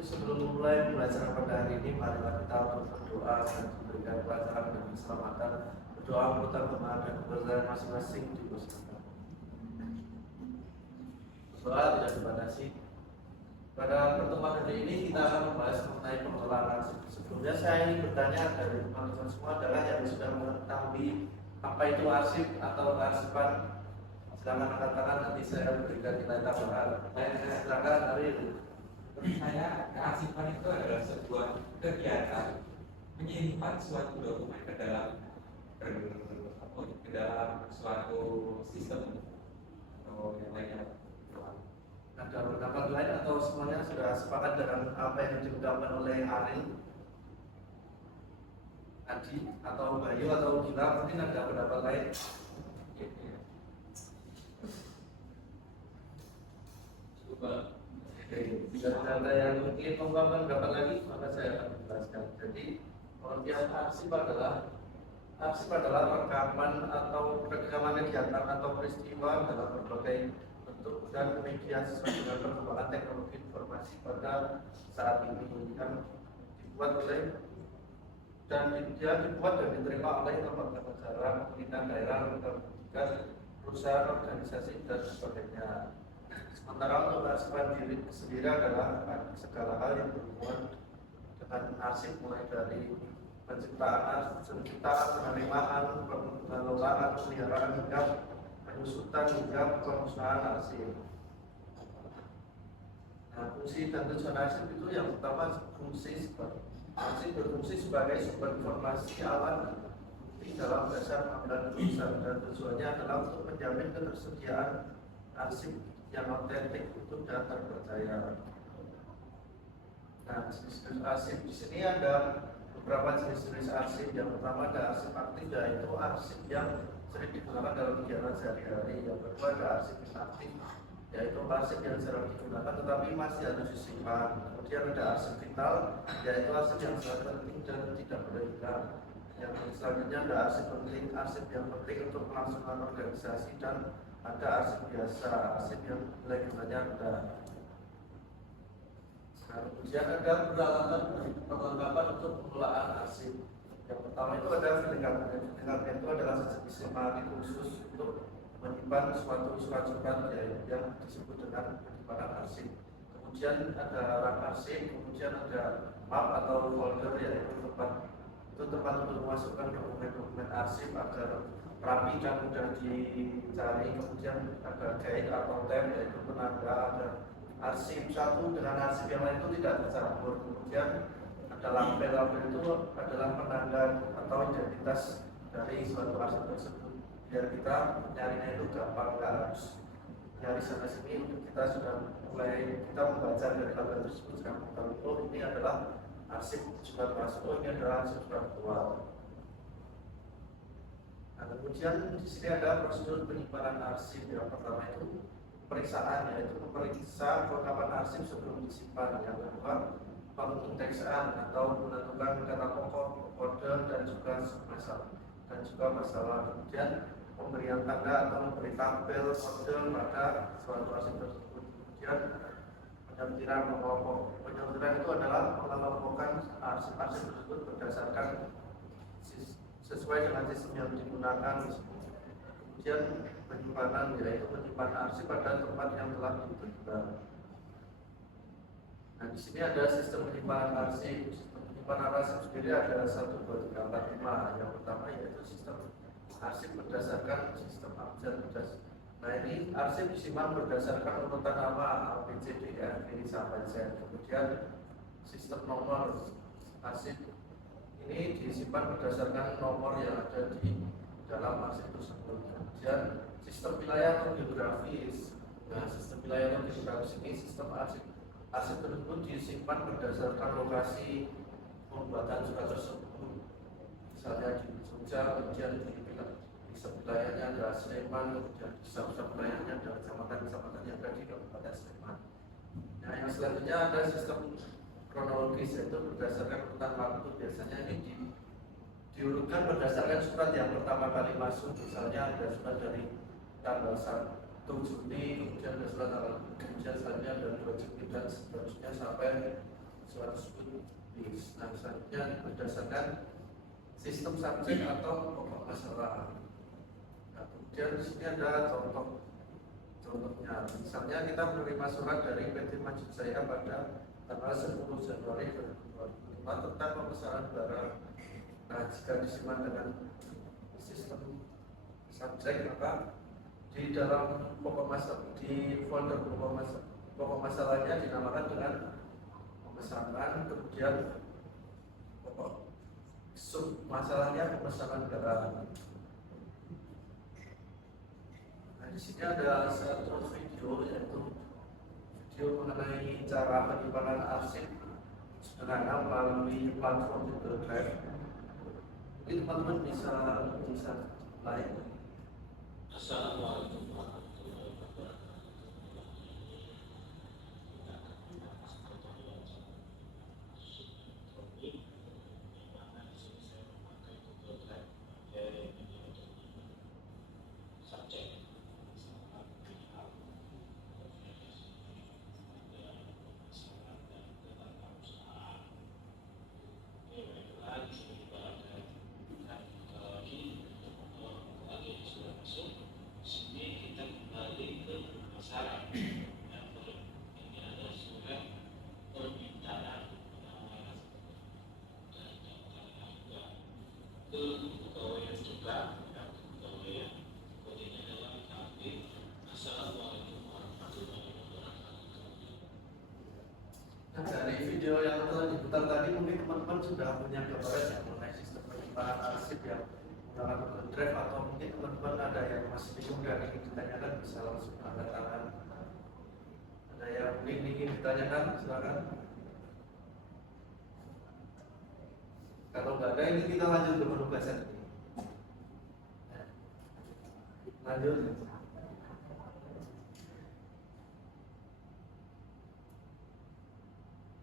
sebelum mulai pembelajaran pada hari ini, marilah kita berdoa dan memberikan pelajaran dan keselamatan. Berdoa untuk teman dan kebenaran masing-masing di pusaka. Doa tidak dibatasi. Pada pertemuan hari ini kita akan membahas mengenai pengelolaan arsip. Sebelumnya saya ingin bertanya dari teman-teman semua adalah yang sudah mengetahui apa itu arsip atau kearsipan. Silakan angkat tangan, nanti saya berikan nilai tambahan. Silakan Arif. Menurut saya, kearsipan itu adalah sebuah kegiatan menyimpan suatu dokumen ke dalam suatu sistem atau yang lainnya. Ada pendapat lain atau semuanya sudah sepakat dengan apa yang diungkapkan oleh Arif, Adi, atau Bayu, atau Gila? Mungkin ada pendapat lain. Jika ada yang mungkin mengungkapkan pendapat lagi, maka saya akan menjelaskan. Jadi, pengertian arsip adalah rekaman atau rekaman kegiatan atau peristiwa dalam berbagai bentuk dan media sesuai dengan perkembangan teknologi informasi pada saat ini yang dibuat dan diterima oleh lembaga negara, pemerintahan daerah, lembaga pendidikan, perusahaan, organisasi dan sebagainya. Sementara untuk kearsipan diri sendiri adalah segala hal yang berhubungan dengan arsip, mulai dari penciptaan, penerimaan, pengelolaan, pemeliharaan hingga penyusutan hingga pemusnahan arsip. Nah, fungsi dan tujuan arsip itu yang pertama arsip berfungsi sebagai sumber informasi alat bukti dalam dasar pengambilan keputusan, dan tujuannya adalah untuk menjamin ketersediaan arsip yang otentik, utuh dan terpercaya. Nah, jenis-jenis arsip di sini ada beberapa jenis-jenis arsip. Yang pertama ada arsip aktif, yaitu arsip yang sering digunakan dalam kegiatan sehari-hari. Yang kedua ada arsip inaktif, yaitu arsip yang jarang digunakan tetapi masih harus disimpan. Kemudian ada arsip vital, yaitu arsip yang sangat penting dan tidak boleh hilang. Yang selanjutnya ada arsip penting, arsip yang penting untuk kelangsungan organisasi, dan ada arsip biasa, arsip yang nilai gunanya rendah. Nah, kemudian ada peralatan perlengkapan untuk pengelolaan arsip. Yang pertama itu ada filing cabinet. Filing cabinet itu adalah sejenis lemari khusus untuk menyimpan suatu surat-surat yang disebut dengan penyimpanan arsip. Kemudian ada rak arsip, kemudian ada map atau folder, yaitu tempat untuk memasukkan dokumen-dokumen arsip agar rapi dan mudah dicari. Kemudian ada guide atau tab, yaitu penanda. Ada arsip satu dengan arsip yang lain itu tidak tercampur. Kemudian ada label itu adalah penanda atau identitas dari suatu arsip tersebut, biar kita nyarinya itu gampang, nggak harus nyari sana sini. Kita sudah mulai membaca dari label tersebut, sekarang tahu ini adalah arsip surat masuk, ini adalah arsip surat keluar. Nah, kemudian di sini ada prosedur penyimpanan arsip. Yang pertama itu pemeriksaan, yaitu memeriksa kelengkapan arsip sebelum disimpan. Yang kedua, pengindeksaan atau menentukan kata pokok, kode, dan juga masalah. Kemudian pemberian tanda atau memberi tabel kode pada suatu arsip tersebut. Kemudian penyelenggaraan itu adalah mengelompokkan arsip-arsip tersebut berdasarkan sesuai dengan sistem yang digunakan. Kemudian penyimpanan, yaitu menyimpan arsip pada tempat yang telah ditentukan. Nah, di sini ada sistem penyimpanan arsip. Sistem penyimpanan arsip sendiri ada 1, 2, 3, 4, 5. Yang pertama yaitu sistem arsip berdasarkan sistem abjad. Nah, ini arsip disimpan berdasarkan urutan nama A, B, C, D, E, F, G sampai Z. Kemudian sistem nomor arsip ini disimpan berdasarkan nomor yang ada di dalam arsip tersebut. Kemudian sistem wilayah atau geografis. Nah, sistem wilayah atau geografis ini sistem arsip tersebut disimpan berdasarkan lokasi pembuatan surat tersebut. Misalnya di Jogja, kemudian di wilayahnya ada Sleman, kemudian di wilayahnya ada kecamatan-kecamatan yang ada di Kabupaten Sleman. Nah, yang selanjutnya ada sistem kronologis, yaitu berdasarkan urutan waktu. Biasanya ini diurutkan berdasarkan surat yang pertama kali masuk. Misalnya ada surat dari tanggal 1 Juni, kemudian ada surat kemudian selanjutnya ada 2 Juni dan seterusnya sampai 100 bis. Nah, selanjutnya berdasarkan sistem subjek atau pokok masalah. Nah, kemudian di sini ada contohnya. Misalnya kita menerima surat dari PT Majid Jaya pada tanggal 10 Januari 2025 tentang pemesanan barang. Nah, jika disimak dengan sistem subjek, maka di dalam di folder pokok masalahnya dinamakan dengan pemesanan, kemudian pokok sub masalahnya pemesanan barang. Nah, di sini ada satu video, yaitu video mengenai cara penyimpanan arsip sederhana melalui platform Google Drive. Mungkin teman-teman bisa like. Assalamualaikum warahmatullahi wabarakatuh. Nah, dari video yang telah diputar tadi, mungkin teman-teman sudah punya gambaran ya mengenai sistem penyimpanan arsip yang menggunakan Google Drive, atau mungkin teman-teman ada yang masih bingung dan ingin ditanyakan, bisa langsung angkat tangan. Ada yang mungkin ingin ditanyakan, silakan. Kalau nggak ada, ini kita lanjut ke penugasan. Lanjut.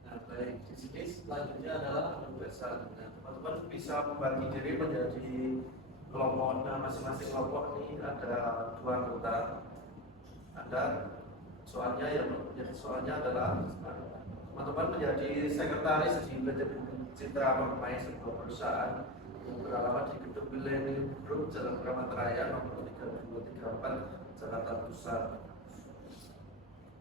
Nah, baik, di sini selanjutnya adalah penugasan. Nah, teman-teman bisa membagi diri menjadi kelompok. Nah, masing-masing kelompok ini ada 2 anggota. Ada soalnya adalah teman-teman menjadi sekretaris di PT Citra Permai, sebuah perusahaan yang beralamat di Gedung Millennium Group, Jalan Keramat Raya, nomor 3234, Jakarta Pusat.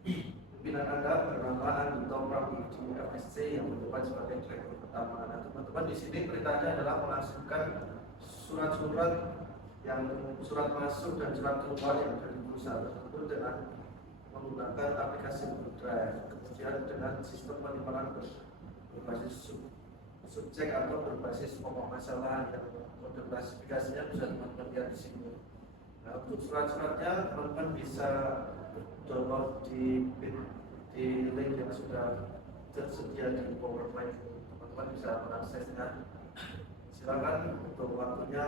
Pimpinan Anda bernama Andito Prabudi FSC yang menjabat sebagai direktur pertama. Nah, teman-teman, di sini perintahnya adalah melangsungkan surat masuk dan surat keluar yang dari perusahaan tersebut dengan menggunakan aplikasi Google Drive, kemudian dengan sistem penyimpanan berbasis subjek atau berbasis pokok masalah yang kode klasifikasinya bisa teman-teman lihat di sini. Nah, untuk surat-suratnya teman-teman bisa download di link yang sudah tersedia di PowerPoint. Teman-teman bisa mengaksesnya. Silakan, untuk waktunya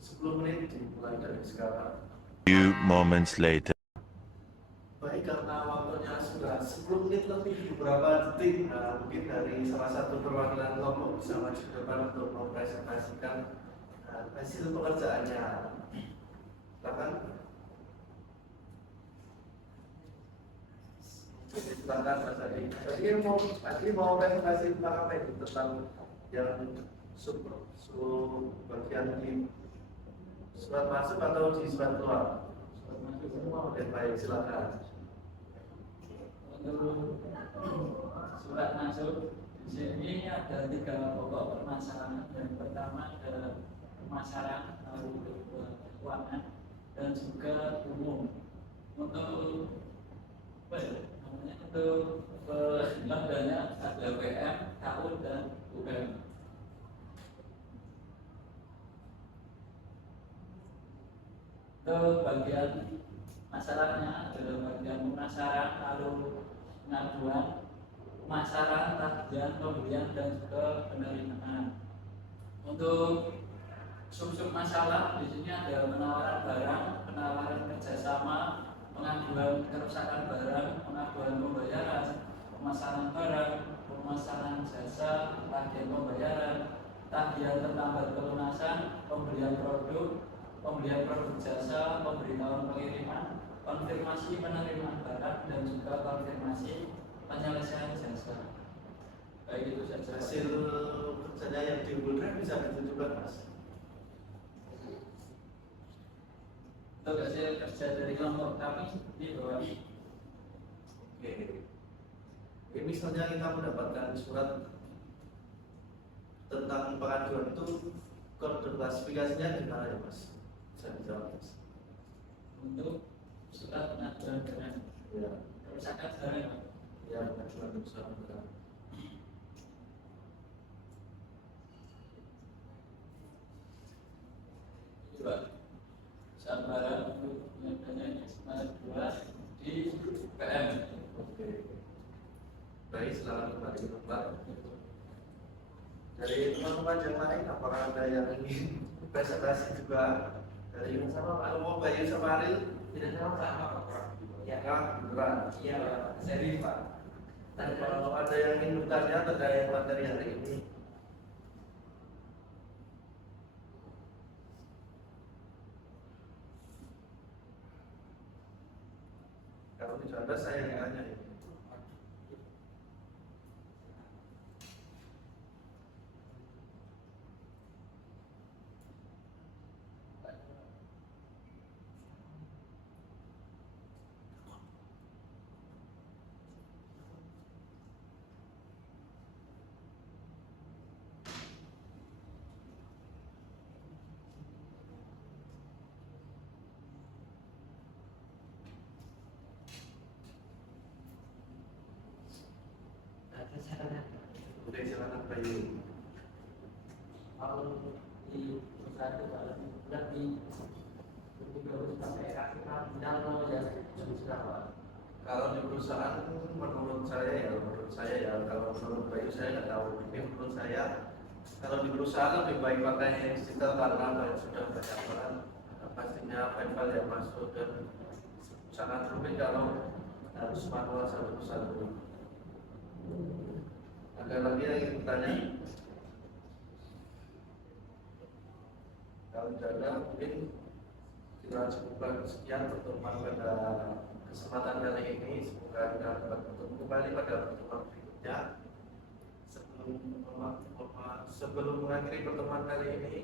10 menit dimulai dari sekarang. Few moments later. Baik, karena waktunya sudah 10 menit lebih beberapa detik, nah, mungkin dari salah satu perwakilan kelompok bisa maju ke depan untuk mempresentasikan hasil pekerjaannya. Silakan. Silakan Mas Adi. Tadi mau presentasi tentang apa ini? Tentang yang bagian di surat masuk atau di surat keluar? Oke, baik, silakan. Untuk surat masuk di sini ada 3 pokok permasalahan. Yang pertama adalah permasalahan keuangan dan juga umum. Untuk lembaga ada WM, KU dan UM. Untuk bagian masalahnya adalah bagian pemasaran, lalu pengaduan, pemasaran, tagihan, pembelian dan juga penerimaan. Untuk sub-sub masalah di sini ada penawaran barang, penawaran kerjasama, pengaduan kerusakan barang, pengaduan pembayaran, pemasaran barang, pemasaran jasa, tagihan pembayaran, tagihan terlambat pelunasan, pembelian produk jasa, pemberitahuan pengiriman, konfirmasi penerimaan barang dan juga konfirmasi penyelesaian jasa. baik itu saja. Hasil kerjanya yang diunggulkan bisa ditentukan mas. Untuk hasil kerja dari kelompok kami seperti bahwa Oke. Oke, misalnya kita mendapatkan surat tentang pengaduan itu, kode klasifikasinya gimana ya mas? Bisa dijawab mas? untuk surat pengaduan dengan Ya, kerusakan barang ya pengaduan kerusakan barang. dua saat barang untuk adanya ekspor 2 di PM. Oke. Baik, selamat kembali ke tempat. Dari teman-teman yang lain, apakah ada yang ingin presentasi juga dari sama Pak Umum Bayu sama Aril? Tidak sama Pak. Ya, beneran. Iya Pak, serius Pak. Dan kalau ada yang ingin bertanya terkait materi hari ini, kalau tidak ada saya yang tanya. Oke, silakan Bayu. Kalau di perusahaan itu kalau lebih bagus pakai aktivitas kalau ya susah Pak. Kalau di perusahaan, menurut saya ya, kalau menurut Bayu saya nggak tahu. Tapi menurut saya, kalau di perusahaan lebih baik pakai digital karena sudah banyak banget pastinya file-file yang masuk dan sangat rumit kalau harus manual satu persatu. Ada lagi yang ingin bertanya? Kalau tidak ada, mungkin kita cukupkan sekian pertemuan pada kesempatan kali ini. Semoga kita dapat bertemu kembali pada pertemuan berikutnya. Sebelum mengakhiri pertemuan kali ini,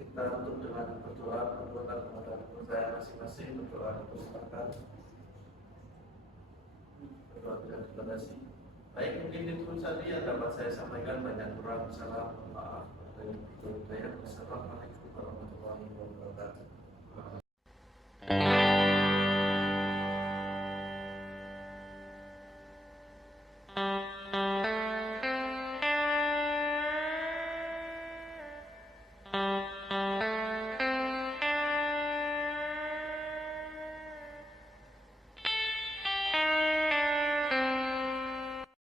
kita tutup dengan berdoa kepada saya masing-masing, berdoa untuk berkat, berdoa dengan terima kasih. Baik, mungkin itu saja yang dapat saya sampaikan. Banyak kurang, salam, maaf. Assalamualaikum warahmatullahi wabarakatuh.